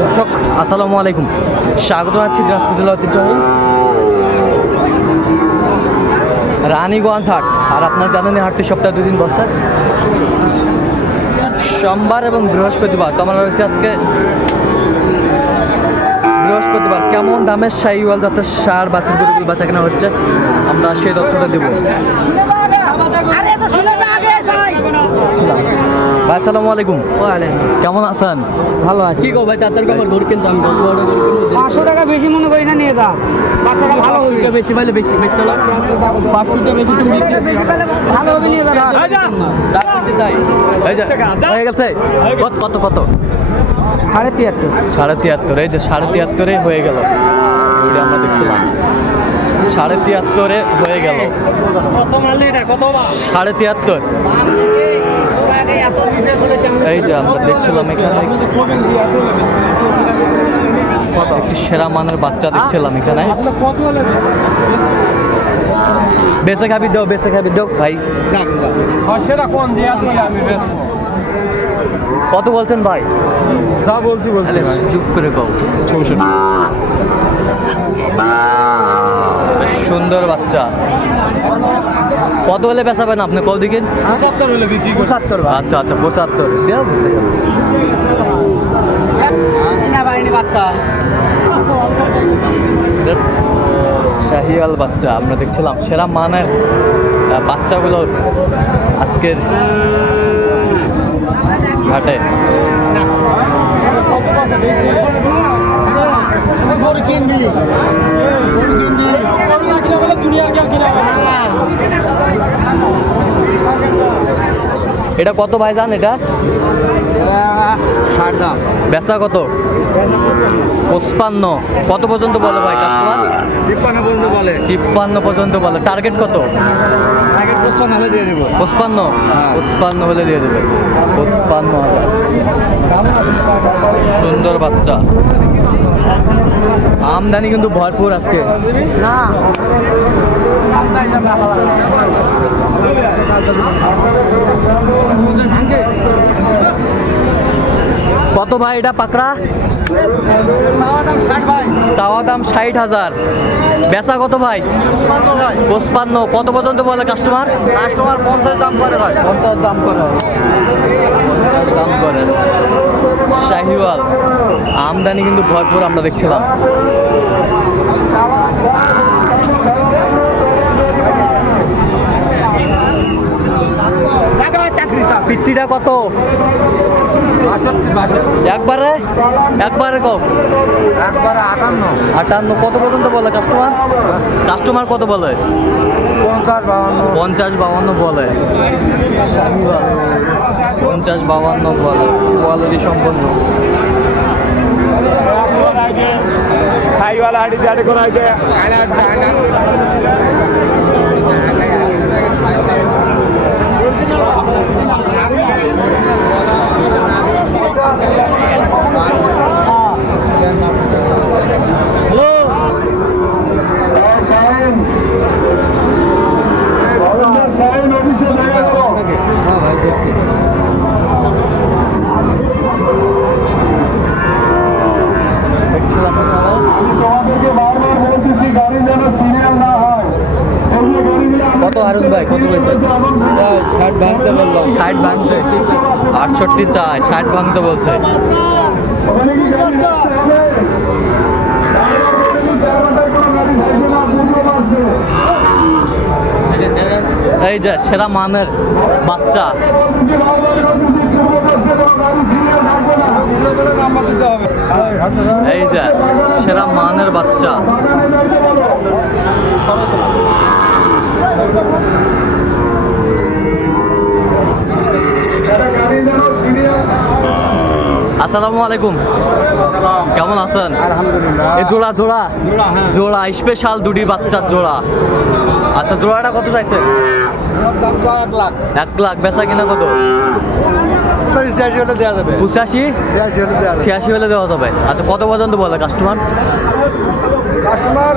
দর্শক, আসসালামু আলাইকুম। স্বাগত আছি দিনাজপুর ঐতিহ্যবাহী রানীগঞ্জ হাট। আর আপনার জানেন হাটটি সপ্তাহে দুই দিন বসে। সোমবার এবং বৃহস্পতিবার, তো আমরা রয়েছে আজকে বৃহস্পতিবার। কেমন দামের শাহিওয়াল জাতের সার বাছুর গরুগুলো বাচ্চা কেনা হচ্ছে, আমরা সেই তথ্যটা দেবো আরে তো শুনে না আগে যাই ছিলাম ভাই আসসালামু আলাইকুম। কেমন আছেন? ভালো আছে। কি গো ভাই তাদের আমার গরু কিন্তু আমি দশ বারোটা গরু কিনবো পাঁচশো টাকা বেশি মনে করি না নিয়ে যা। বাচ্চাটা ভালো হবে। বেশি পাইলে বেশি বেশি চালাম পাঁচশো টাকা বেশি তুমি ভালো হবে নিয়ে যা তাই। হয়ে গেছে? কত কত কত? সাড়ে তিয়াত্তর। সাড়ে তিয়াত্তর এই যে সাড়ে তিয়াত্তরে হয়ে গেল। ওইটা আমরা দেখছিলাম। সাড়ে তিয়াত্তরে হয়ে গেল। সাড়ে তিয়াত্তর। এই যে আমরা দেখছিলাম এখানে একটি সেরা মানের বাচ্চা দেখছিলাম এখানে। বেসে খাবি দাও বেসে খাবি দাও ভাই। সেটা কোন? যে আমি কত বলছেন ভাই? যা বলছি বলছি। আরে চুপ করে কও। চৌষট্টি। সুন্দর বাচ্চা। কত হলে বেচাবেন আপনি? কত দিকে? পঁচাত্তর হলে বিক্রি পঁচাত্তর আচ্ছা আচ্ছা পঁচাত্তর। দেওয়া বুঝতে বাচ্চা। শাহিয়াল বাচ্চা আমরা দেখছিলাম। সেরা মানের আহ, বাচ্চাগুলো আজকের ঘাটে কিনবি। কিনবি। দুনিয়া কিনা এটা কত ভাই জান এটা? বেচা কত? পঁচপান্ন। কত পর্যন্ত বলে ভাই কাস্টমার তিপ্পান্ন পর্যন্ত বলে। তিপ্পান্ন পর্যন্ত বলে টার্গেট কত? দিয়ে দেবো পঁচপান্ন। পঁচপান্ন হলে দিয়ে দেবে। পঁচপান্ন হাজার। সুন্দর বাচ্চা। আমদানি কিন্তু ভরপুর আজকে। না। কত ভাই এটা পাকড়া? চাওয়া দাম ষাট হাজার। বেচা কত ভাই? পঁচপান্ন। কত পর্যন্ত বলে কাস্টমার কাস্টমার পঞ্চাশ দাম করে ভাই পঞ্চাশ দাম করে। দাম করে। শাহিওয়াল আমদানি কিন্তু ভরপুর আমরা দেখছিলাম। পিচ্ছিটা কত? একবারে? একবারে কম? একবারে আটান্ন। আটান্ন। কত পর্যন্ত বলে কাস্টমার কাস্টমার কত বলে? পঞ্চাশ বাউন্ন। পঞ্চাশ বাউন্ন বলে। পঞ্চাশ বাউন্ন বলে। কোয়ালিটি সম্পন্ন। সাইওয়ালা হাড়ি দাঁড়ি করে দেখছিলাম কত হারুন ভাই? কত ষাট ভাঙতে বললাম ষাট ভাঙছে আটষট্টি চায় ষাট ভাঙতে বলছে। এই যে সেরা মানের বাচ্চা। এই যে সেরা মানের বাচ্চা। আসসালামু আলাইকুম। কেমন আছেন? আলহামদুলিল্লাহ। এই জোড়া জোড়া? জোড়া, হ্যাঁ। স্পেশাল দুটি বাচ্চার জোড়া। আচ্ছা জোড়াটা কত চাইছে এক লাখ। বেচা কিনা কত? ছিয়াশি হলে দেওয়া যাবে। পঁচাশি? ছিয়াশি হলে দেওয়া যাবে। ছিয়াশি হলে দেওয়া যাবে। আচ্ছা কত পর্যন্ত বলে কাস্টমার কাস্টমার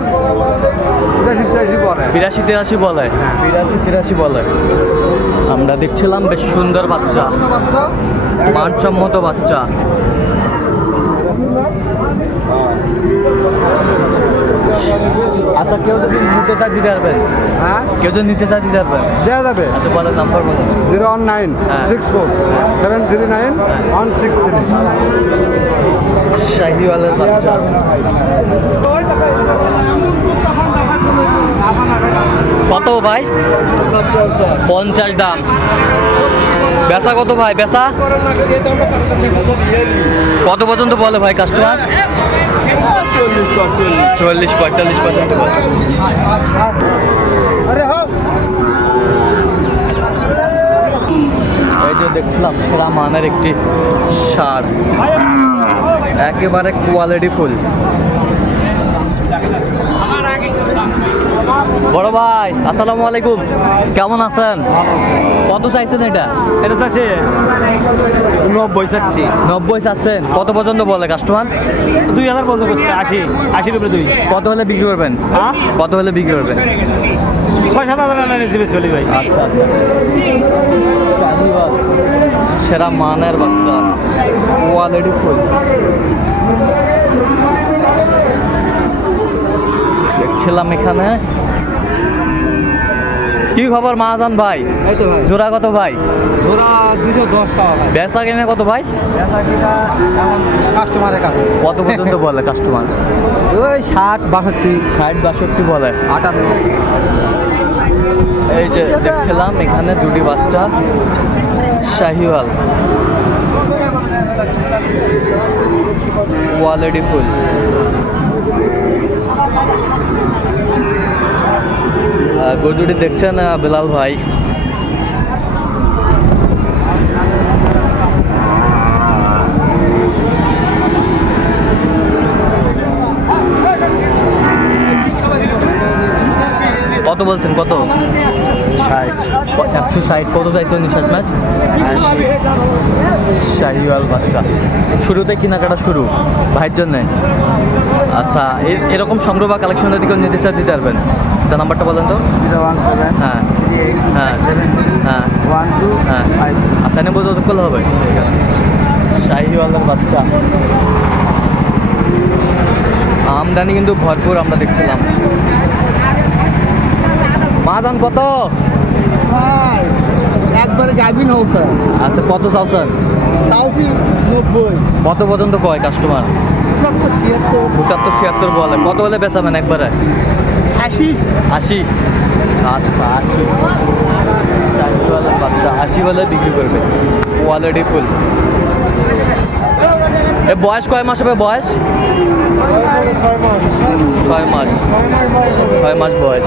বিরাশি তিরাশি পরে বিরাশি তিরাশি বলে। বিরাশি তিরাশি বলে। আমরা দেখছিলাম বেশ সুন্দর বাচ্চা। মানসম্মত বাচ্চা। আচ্ছা কেউ যদি নিতে চায় দিতে পারবেন হ্যাঁ? কেউ যদি নিতে চায় দিতে পারবেন দেওয়া যাবে। আচ্ছা কত নাম্বার বলুন জিরো ওয়ান নাইন হ্যাঁ। Six four seven three nine one six three. শাহিওয়ালের বাচ্চা। ভাই? পঞ্চাশ দাম। বেচা কত ভাই? বেচা? কত পর্যন্ত বলে ভাই কাস্টমার চল্লিশ, পঁয়তাল্লিশ পর্যন্ত যে দেখছিলাম সেরা মানের একটি সার একেবারে কোয়ালিটি ফুল বড় ভাই আসসালামু আলাইকুম। কেমন আছেন? কত চাইছেন এটা? এটা চাইছে নব্বই চাচ্ছি। নব্বই চাচ্ছেন। কত পর্যন্ত বলে কাস্টমার দুই হাজার বন্ধ করছে আশি আশির উপরে দুই। কত হলে বিক্রি করবেন? হ্যাঁ? কত হলে বিক্রি করবেন? ছয় সাত হাজার আনা নিয়েছি বেশ চলি ভাই। আচ্ছা আচ্ছা। সেরা মানের বাচ্চা। Quality full. দেখছিলাম এখানে। কি খবর মাহাজান ভাই? জোড়া কত ভাই? ওরা দুশো দশ টাকা বেচা কিনে কত ভাই? কাস্টমারের কাছে। কত পর্যন্ত বলে কাস্টমার ওই ষাট বাষট্টি। ষাট বাষট্টি বলে। আটান্ন এই যে দেখছিলাম এখানে দুটি বাচ্চা। শাহিওয়াল। Quality full. গরু দেখছেন বেলাল ভাই। কত বলছেন, কত? একশো ষাট। কত চাইছেন নিঃশ্বাস ম্যাচ শাহিওয়াল বাচ্চা। শুরুতে কেনাকাটা শুরু, ভাইয়ের জন্যে? আচ্ছা এরকম সংগ্রহ বা কালেকশন যদি কেউ দিতে পারবেন। আচ্ছা নাম্বারটা বলেন তো। জিরো ওয়ান সেভেন হ্যাঁ। হ্যাঁ সেভেন হ্যাঁ। ওয়ান টু হ্যাঁ। আচ্ছা নেব যত করলে হবে। ঠিক আছে শাহিওয়ালের বাচ্চা। আমদানি কিন্তু ভরপুর আমরা দেখছিলাম। মাজান কত? একবারে গাবিন হচ্ছে আচ্ছা কত চাওছেন সাউথি নব্বই। কত পর্যন্ত কয় কাস্টমার পঁচাত্তর ছিয়াত্তর। পঁচাত্তর ছিয়াত্তর বলে। কত হলে বেচাবেন একবারে? আশি। আশি? আচ্ছা আশি। বাচ্চা আশি হলে বিক্রি করবে। কোয়ালিটি ফুল এ বয়স কয় মাস হবে বয়স? ছয় মাস ছয় মাস। ছয় মাস বয়স।